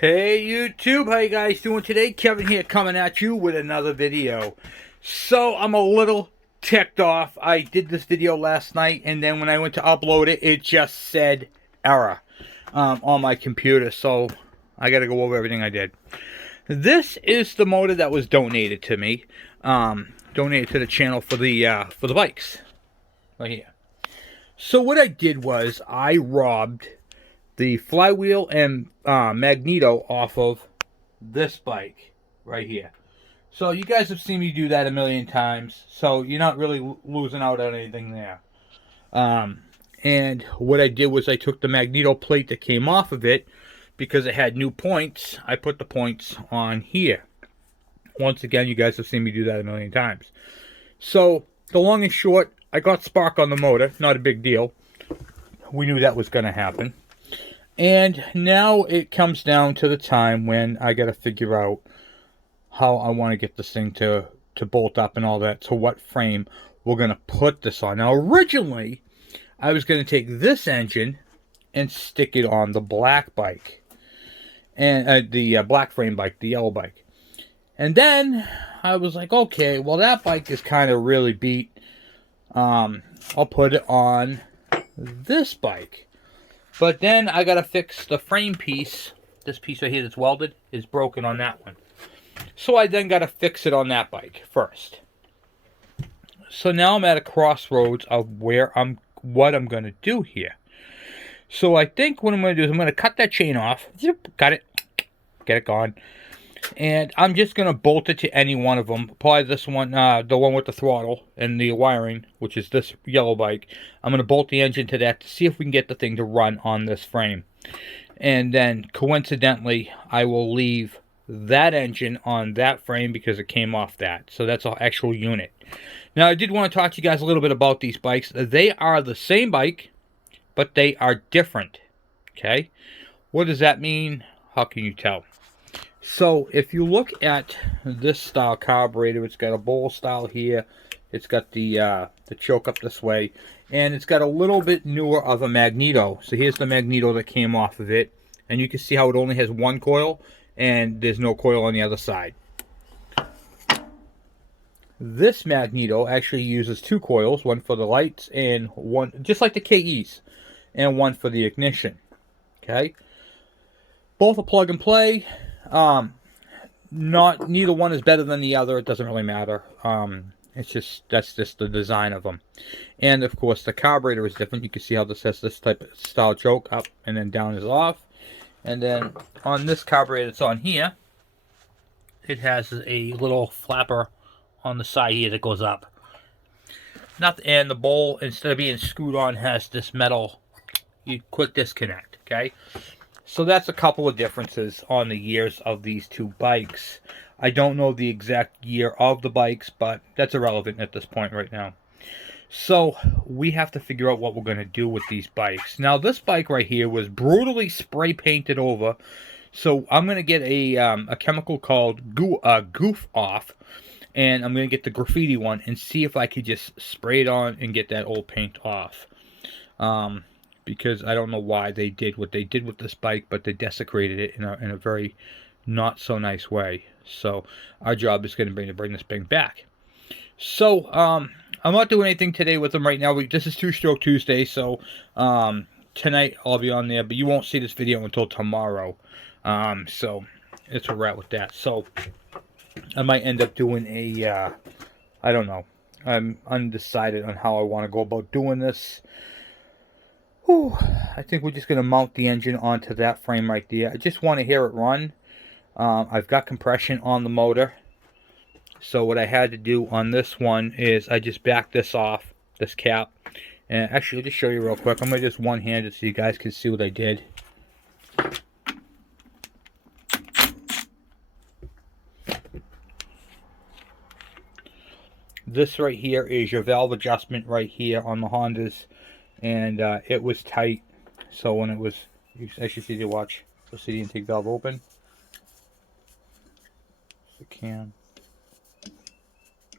Hey YouTube, how you guys doing today? Kevin here coming at you with another video. So I'm a little ticked off. I did this video last night and then when I went to upload it, it just said error on my computer. So I got to go over everything I did. This is the motor that was donated to me. Donated to the channel for the bikes. Right here. So what I did was I robbed the flywheel and magneto off of this bike right here. So you guys have seen me do that a million times, so you're not really losing out on anything there. And what I did was I took the magneto plate that came off of it, because it had new points, I put the points on here. Once again, you guys have seen me do that a million times. So the long and short, I got spark on the motor, not a big deal. We knew that was going to happen. And now it comes down to the time when I got to figure out how I want to get this thing to bolt up and all that, to what frame we're going to put this on. Now, originally, I was going to take this engine and stick it on the black bike. And the black frame bike, the yellow bike. And then I was like, okay, well, that bike is kind of really beat. I'll put it on this bike. But then I gotta fix the frame piece. This piece right here that's welded is broken on that one. So I then gotta fix it on that bike first. So now I'm at a crossroads of what I'm gonna do here. So I think what I'm gonna do is I'm gonna cut that chain off. Cut it. Get it gone. And I'm just going to bolt it to any one of them. Probably this one, the one with the throttle and the wiring, which is this yellow bike. I'm going to bolt the engine to that to see if we can get the thing to run on this frame. And then, coincidentally, I will leave that engine on that frame because it came off that. So that's an actual unit. Now, I did want to talk to you guys a little bit about these bikes. They are the same bike, but they are different. Okay? What does that mean? How can you tell? So if you look at this style carburetor, it's got a bowl style here. It's got the choke up this way, and it's got a little bit newer of a magneto. So here's the magneto that came off of it, and you can see how it only has one coil, and there's no coil on the other side. This magneto actually uses two coils, one for the lights and one, just like the KEs, and one for the ignition. Okay, both are plug and play. Neither one is better than the other. It doesn't really matter. That's just the design of them. And of course the carburetor is different. You can see how this has this type of style choke, up and then down is off. And then on this carburetor that's on here, it has a little flapper on the side here that goes up. And the bowl, instead of being screwed on, has this metal quick disconnect. Okay. So that's a couple of differences on the years of these two bikes. I don't know the exact year of the bikes, but that's irrelevant at this point right now. So we have to figure out what we're going to do with these bikes. Now this bike right here was brutally spray painted over. So I'm going to get a chemical called Goof Off. And I'm going to get the graffiti one and see if I could just spray it on and get that old paint off. Because I don't know why they did what they did with this bike, but they desecrated it in a very not so nice way. So our job is going to be to bring this thing back. So I'm not doing anything today with them right now. This is Two Stroke Tuesday, so tonight I'll be on there, but you won't see this video until tomorrow. So it's a wrap with that. So I might end up doing a I don't know. I'm undecided on how I want to go about doing this. I think we're just going to mount the engine onto that frame right there. I just want to hear it run. I've got compression on the motor. So what I had to do on this one is I just backed this off, this cap. And actually, I'll just show you real quick. I'm going to just one-hand it so you guys can see what I did. This right here is your valve adjustment right here on the Hondas. And it was tight, so when it was, as you see, the watch, you'll see the intake valve open. The can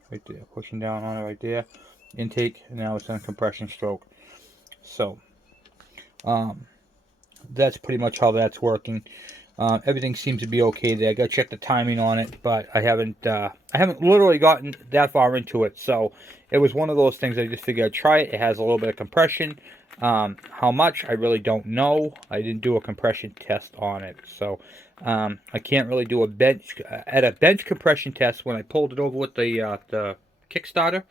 right there, pushing down on it right there. Intake, and now it's on compression stroke. So that's pretty much how that's working. Everything seems to be okay there. I got to check the timing on it, but I haven't literally gotten that far into it. So it was one of those things I just figured I'd try it. It has a little bit of compression. How much, I really don't know. I didn't do a compression test on it. So I can't really do a bench compression test. When I pulled it over with the Kickstarter,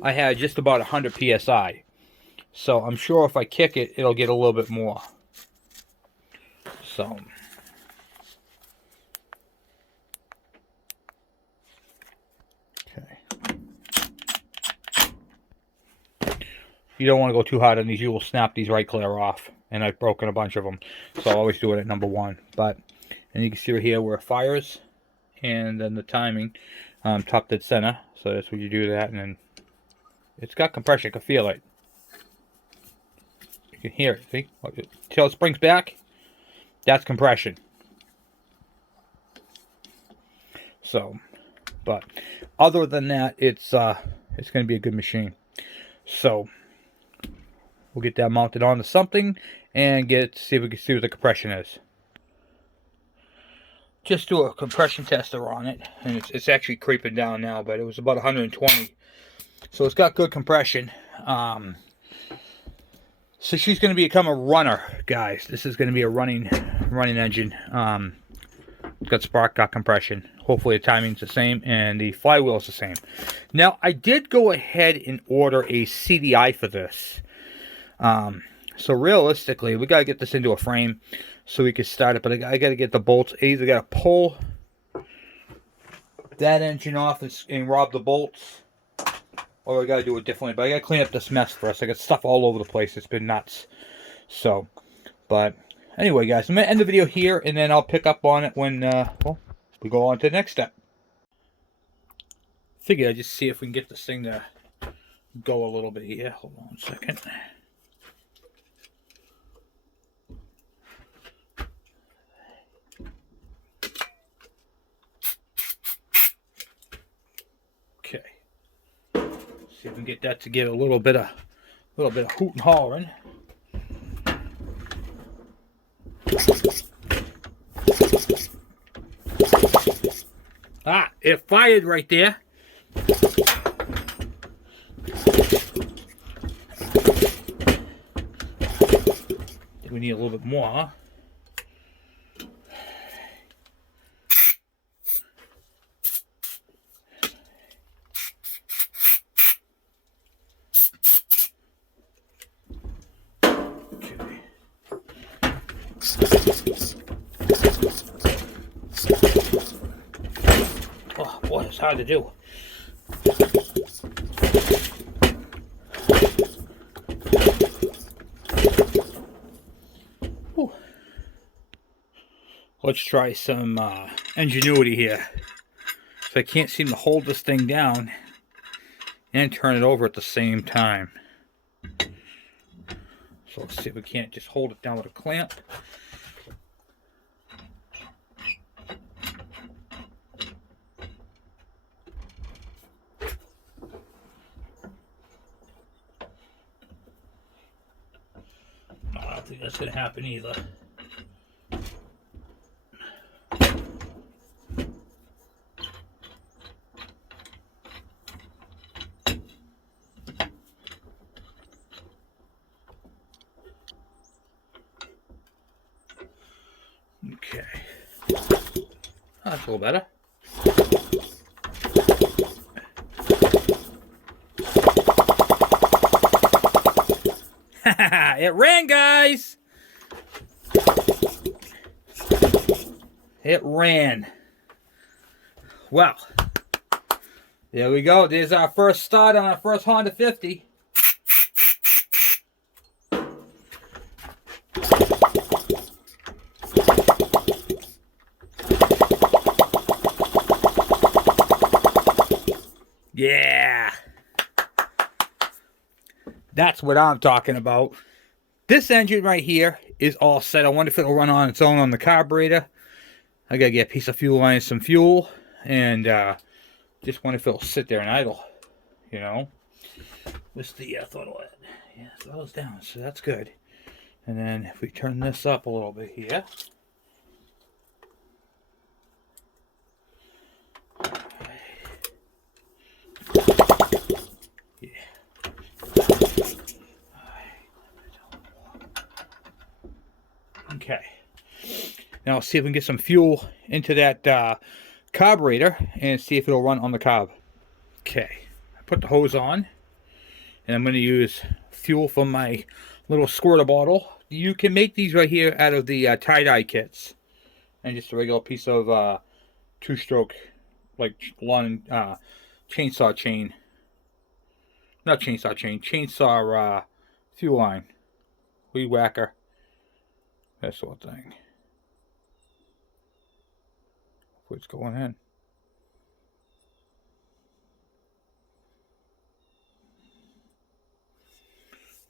I had just about 100 psi. So I'm sure if I kick it, it'll get a little bit more. So okay. You don't want to go too hard on these. You will snap these right clear off. And I've broken a bunch of them. So I always do it at number 1. But, and you can see right here where it fires. And then the timing. Top dead center. So that's what you do that. And then it's got compression. You can feel it. You can hear it. See? Until it springs back. That's compression. So, but other than that, it's going to be a good machine. So we'll get that mounted onto something and see if we can see what the compression is. Just do a compression tester on it, and it's actually creeping down now, but it was about 120. So it's got good compression. So she's going to become a runner, guys. This is going to be a running engine. It's got spark, got compression. Hopefully the timing's the same and the flywheel is the same. Now, I did go ahead and order a CDI for this. So realistically, we got to get this into a frame so we can start it. But I got to get the bolts. I either got to pull that engine off and rob the bolts, or I got to do it differently. But I got to clean up this mess first. I got stuff all over the place. It's been nuts. So, but anyway, guys, I'm going to end the video here, and then I'll pick up on it when well, we go on to the next step. Figured I'd just see if we can get this thing to go a little bit here. Hold on a second. Okay. See if we can get that to get a little bit of hoot and hollering. Ah, it fired right there. We need a little bit more, huh? Okay. Oh boy, it's hard to do. Whew. Let's try some ingenuity here. So I can't seem to hold this thing down and turn it over at the same time. So let's see if we can't just hold it down with a clamp. I don't think that's going to happen either. Okay. Oh, that's a little better. It ran, guys! It ran. Well, there we go. There's our first start on our first Honda 50. Yeah. That's what I'm talking about. This engine right here is all set. I wonder if it'll run on its own on the carburetor. I gotta get a piece of fuel line, some fuel, and just wonder if it'll sit there and idle. You know, what's the throttle at? Yeah, throttle's down, so that's good. And then if we turn this up a little bit here, Now I'll see if we can get some fuel into that carburetor and see if it'll run on the carb. Okay, I put the hose on, and I'm going to use fuel from my little squirter bottle. You can make these right here out of the tie-dye kits, and just a regular piece of two-stroke, like lawn chainsaw chain. Not chainsaw chain, chainsaw fuel line, weed whacker, that sort of thing. What's going in?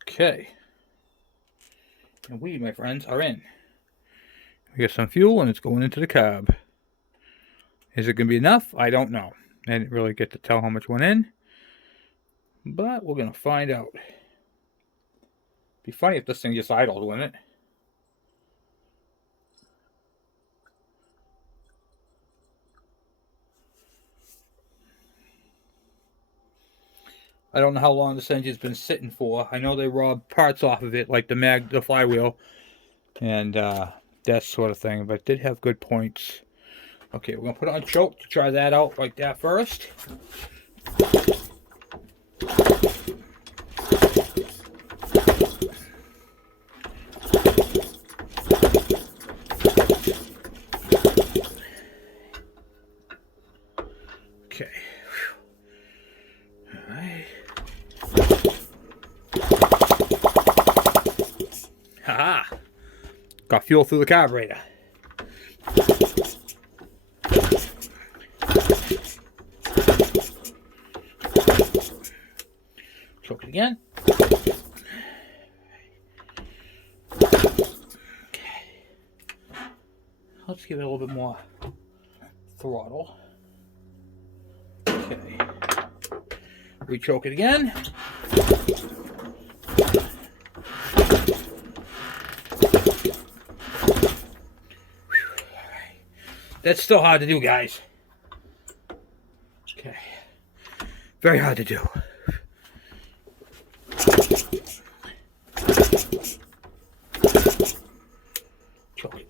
Okay. And we, my friends, are in. We got some fuel and it's going into the carb. Is it going to be enough? I don't know. I didn't really get to tell how much went in. But we're going to find out. Be funny if this thing just idled, wouldn't it? I don't know how long this engine's been sitting for. I know they robbed parts off of it, like the flywheel, and that sort of thing. But it did have good points. Okay, we're gonna put it on choke to try that out like that first. Okay. All right. Haha! Got fuel through the carburetor. Choke it again. Okay. Let's give it a little bit more throttle. Okay. Re-choke it again. That's still hard to do, guys. Okay. Very hard to do. Choke it.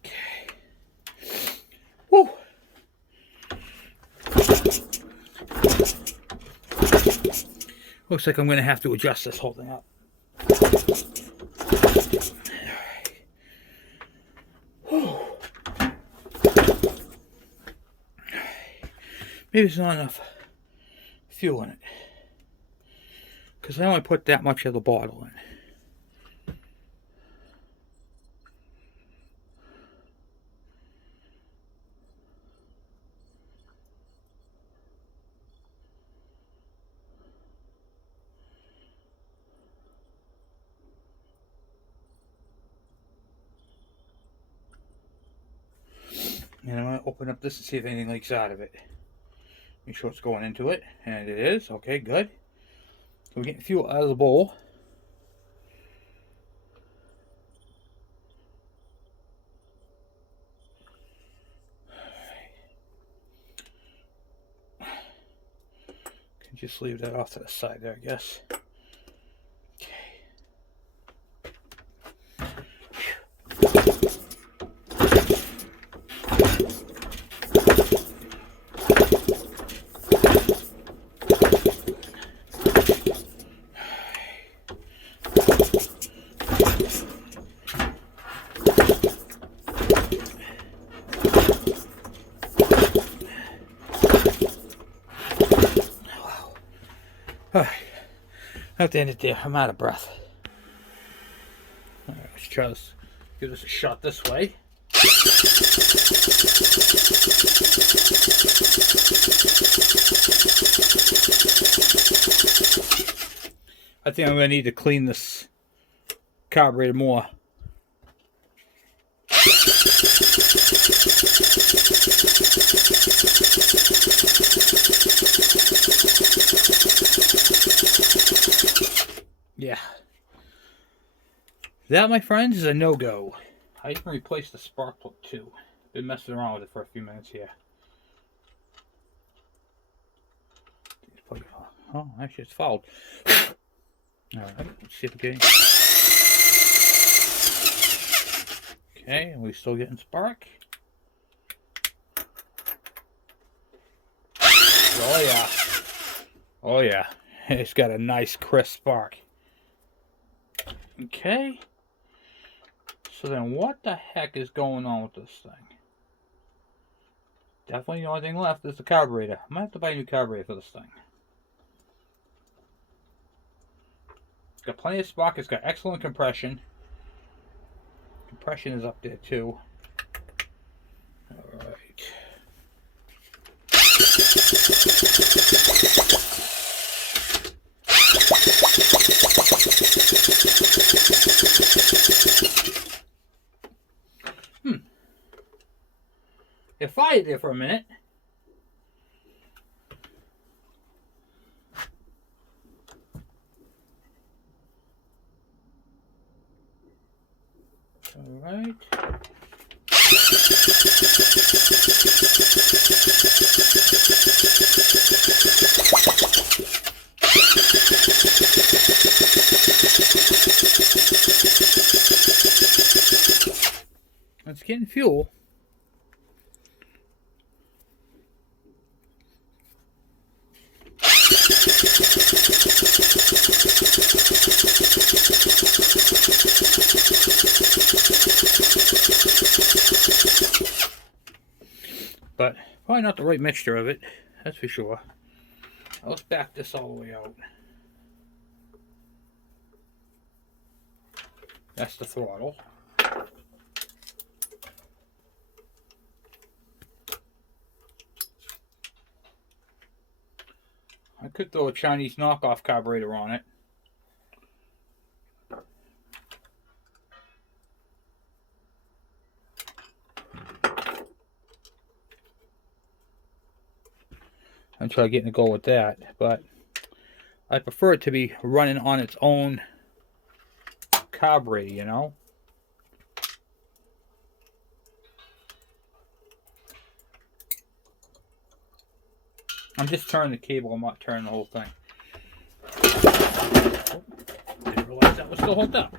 Okay. Woo. Looks like I'm going to have to adjust this whole thing up. Maybe there's not enough fuel in it, because I only put that much of the bottle in. And I'm going to open up this and see if anything leaks out of it. Make sure it's going into it, and it is. Okay, good. So we're getting fuel out of the bowl. Can just leave that off to the side there, I guess. Okay. Alright, I have to end it there. I'm out of breath. Alright, let's try this. Give this a shot this way. I think I'm going to need to clean this carburetor more. Yeah. That, my friends, is a no-go. I can replace the spark plug too. Been messing around with it for a few minutes here. Oh, actually, it's fouled. All right, let's see if we get. Okay, and we're still getting spark. Oh yeah. Oh yeah. It's got a nice crisp spark. Okay. So then what the heck is going on with this thing? Definitely the only thing left is the carburetor. I might have to buy a new carburetor for this thing. It's got plenty of spark. It's got excellent compression. Compression is up there too. Alright. It fired there for a minute. Alright. It's getting fuel. But probably not the right mixture of it, that's for sure. Now let's back this all the way out. That's the throttle. I could throw a Chinese knockoff carburetor on it. And try getting a go with that, but I prefer it to be running on its own carburetor, you know. I'm just turning the cable, I'm not turning the whole thing. Oh, didn't realize that was still hooked up.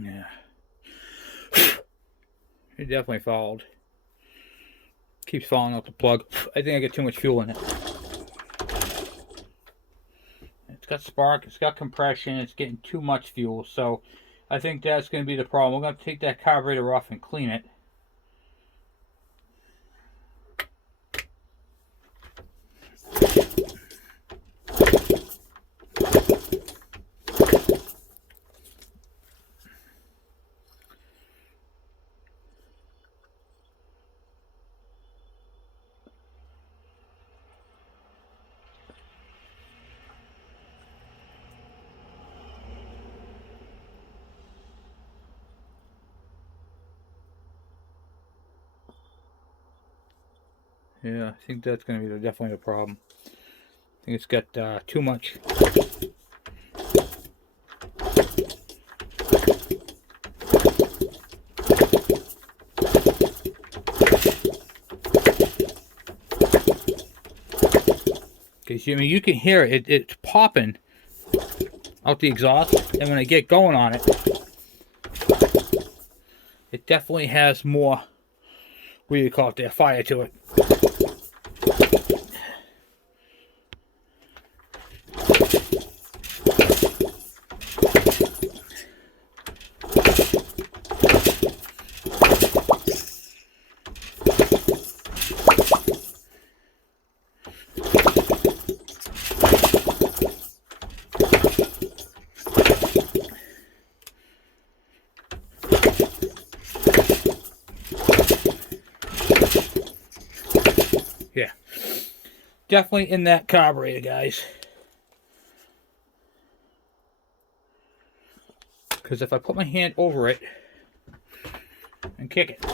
Yeah. It definitely fouled. Keeps falling out the plug. I think I got too much fuel in it. It's got spark, it's got compression, it's getting too much fuel, so I think that's going to be the problem. We're going to take that carburetor off and clean it. Yeah, I think that's going to be definitely the problem. I think it's got too much. Because I mean, you can hear it, it's popping out the exhaust, and when I get going on it, it definitely has more, what do you call it there, fire to it. Yeah. Definitely in that carburetor, guys. Because if I put my hand over it and kick it,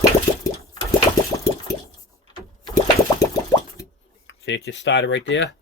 see, it just started right there.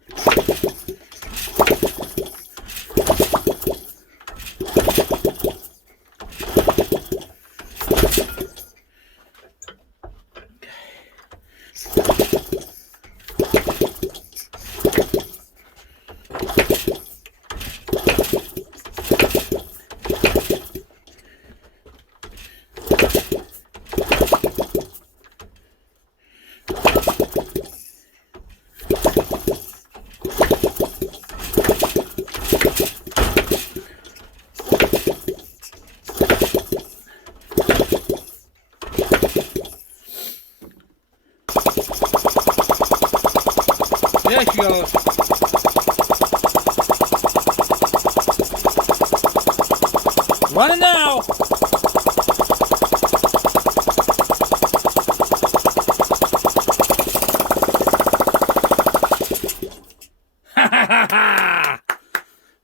There she goes. Running now.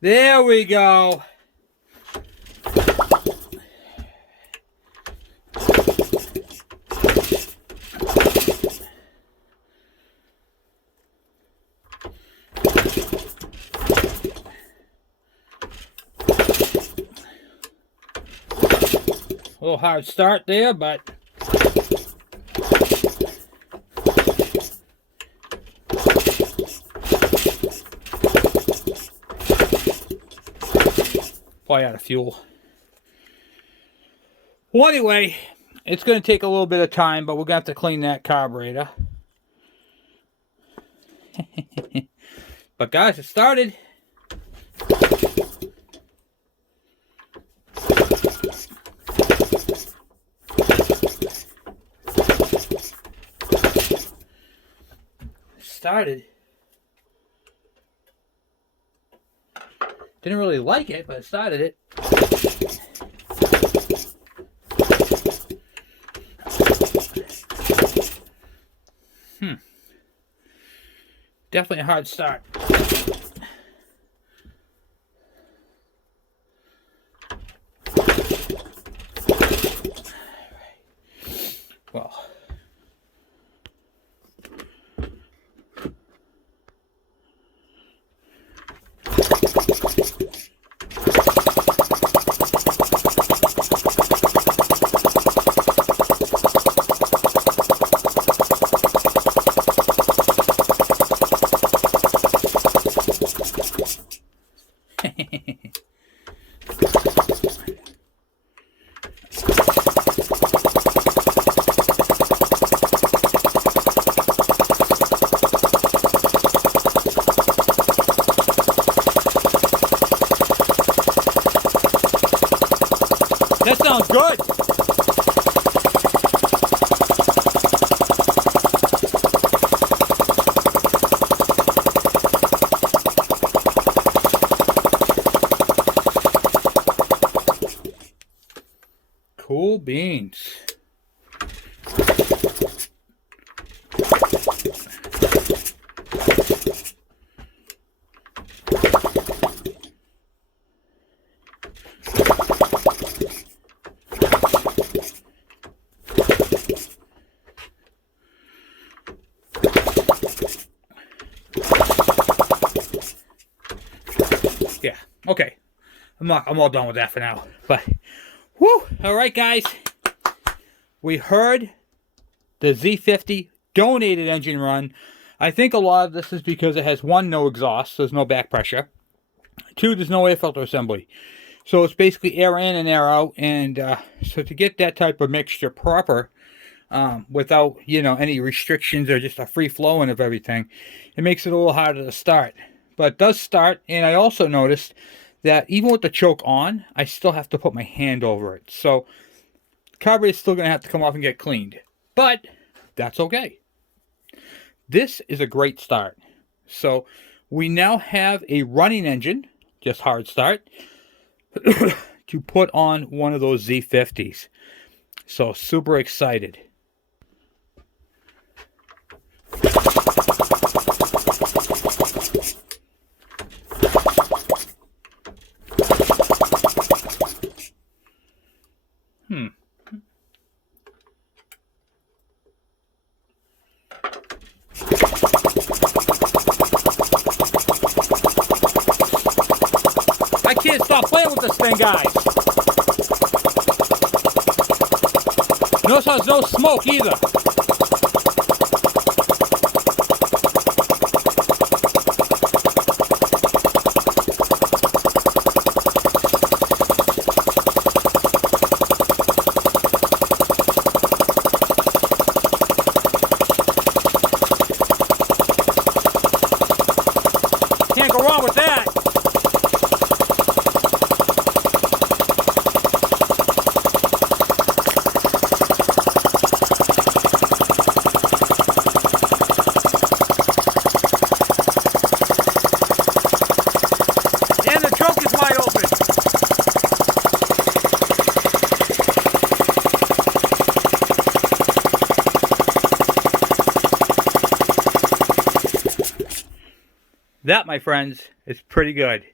There we go. A little hard start there, but probably out of fuel. Well, anyway, it's going to take a little bit of time, but we're going to have to clean that carburetor. But guys, it started. Didn't really like it, but it started it. Definitely a hard start. Well, that sounds good. Cool beans. Yeah, okay. I'm all done with that for now. But whew, all right, guys. We heard the Z50 donated engine run. I think a lot of this is because it has, one, no exhaust, so there's no back pressure. Two, there's no air filter assembly. So it's basically air in and air out. And so to get that type of mixture proper, without, any restrictions or just a free flowing of everything, it makes it a little harder to start. But it does start, and I also noticed that even with the choke on, I still have to put my hand over it. So the carburetor is still going to have to come off and get cleaned. But that's okay. This is a great start. So we now have a running engine, just hard start, to put on one of those Z50s. So super excited. with this thing, guys. Notice how there's no smoke either. Can't go wrong with that. And the choke is wide open. That, my friends, is pretty good.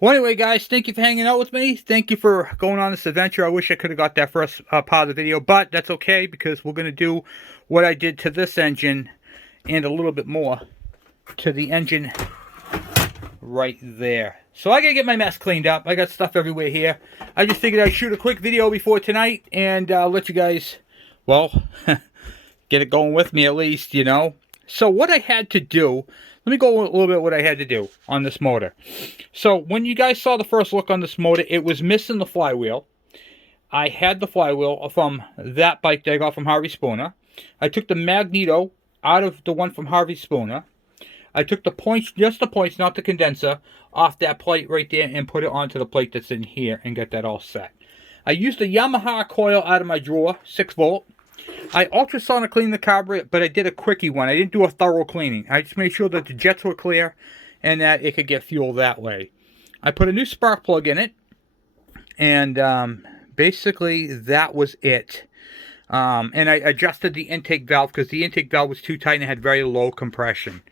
Well, anyway, guys, thank you for hanging out with me. Thank you for going on this adventure. I wish I could have got that first part of the video, but that's okay because we're going to do what I did to this engine and a little bit more to the engine right there. So I got to get my mess cleaned up. I got stuff everywhere here. I just figured I'd shoot a quick video before tonight and let you guys, well, get it going with me at least, you know. So what I had to do, let me go a little bit what I had to do on this motor. So when you guys saw the first look on this motor, it was missing the flywheel. I had the flywheel from that bike that I got from Harvey Spooner. I took the magneto out of the one from Harvey Spooner. I took the points, just the points, not the condenser, off that plate right there and put it onto the plate that's in here and got that all set. I used a Yamaha coil out of my drawer, 6 volt. I ultrasonic cleaned the carburetor, but I did a quickie one. I didn't do a thorough cleaning. I just made sure that the jets were clear and that it could get fuel that way. I put a new spark plug in it, and basically that was it. And I adjusted the intake valve because the intake valve was too tight and it had very low compression.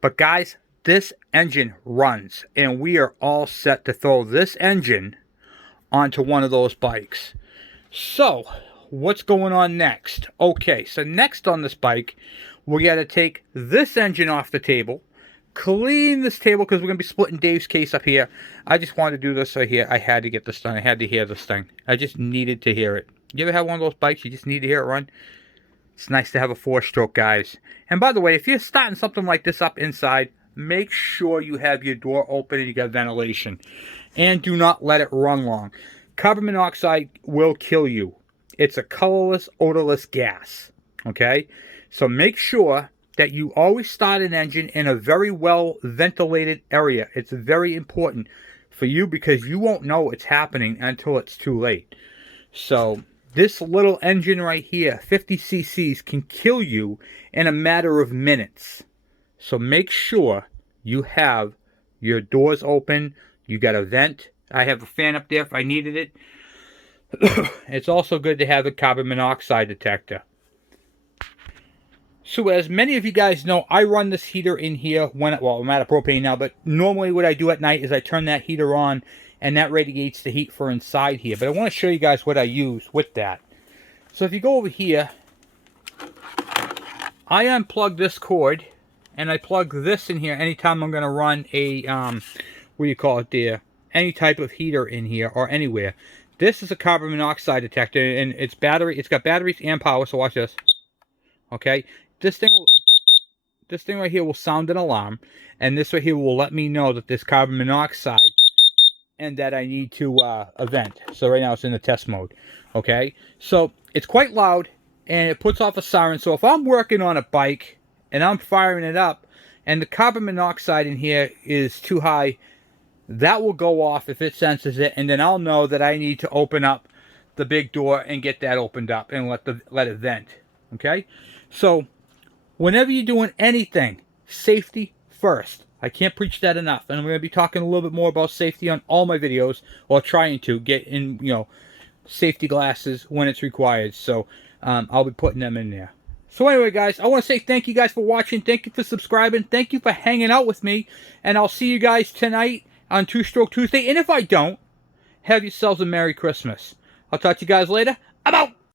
But guys, this engine runs, and we are all set to throw this engine onto one of those bikes. So what's going on next? Okay, so next on this bike, we got to take this engine off the table, clean this table because we're going to be splitting Dave's case up here. I just wanted to do this right here. I had to get this done. I had to hear this thing. I just needed to hear it. You ever have one of those bikes you just need to hear it run? It's nice to have a 4-stroke, guys. And by the way, if you're starting something like this up inside, make sure you have your door open and you got ventilation. And do not let it run long. Carbon monoxide will kill you. It's a colorless, odorless gas, okay? So make sure that you always start an engine in a very well ventilated area. It's very important for you because you won't know it's happening until it's too late. So this little engine right here, 50 cc's, can kill you in a matter of minutes. So make sure you have your doors open. You got a vent. I have a fan up there if I needed it. It's also good to have a carbon monoxide detector. So as many of you guys know, I run this heater in here when, well, I'm out of propane now, but normally what I do at night is I turn that heater on and that radiates the heat for inside here. But I want to show you guys what I use with that. So if you go over here, I unplug this cord and I plug this in here anytime I'm going to run a, what do you call it there, any type of heater in here or anywhere. This is a carbon monoxide detector, and it's got batteries and power, so watch this. Okay, this thing right here will sound an alarm, and this right here will let me know that there's carbon monoxide and that I need to vent. So right now it's in the test mode. Okay, so it's quite loud and it puts off a siren. So if I'm working on a bike and I'm firing it up and the carbon monoxide in here is too high, that will go off if it senses it, and then I'll know that I need to open up the big door and get that opened up and let it vent. Okay, so whenever you're doing anything, safety first. I can't preach that enough, and I'm going to be talking a little bit more about safety on all my videos, or trying to get in, you know, safety glasses when it's required. So I'll be putting them in there. So anyway, guys, I want to say thank you guys for watching. Thank you for subscribing. Thank you for hanging out with me, and I'll see you guys tonight on Two Stroke Tuesday. And if I don't, have yourselves a Merry Christmas. I'll talk to you guys later. I'm out.